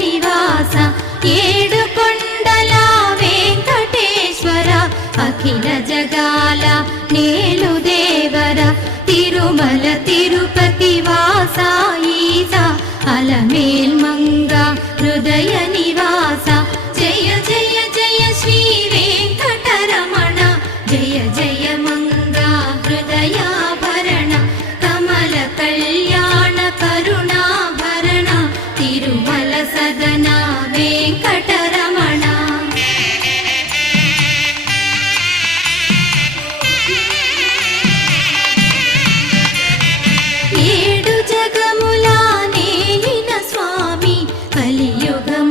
నివాస ఏడుకొండల వెంకటేశ్వర అఖిల జగాల నేలు దేవర తిరుమల తిరుపతి వాస ఈస అలమేల్ మంగ హృదయ నివాస జయ జయ జయ శ్రీ వెంకటరమణ జయ జయ మంగ హృదయాభరణ కమల కళ్యాణ కరుణాభరణ తిరుమల సదన వెంకటరమణ. ఏడు జగముల నేలిన స్వామి కలియుగమ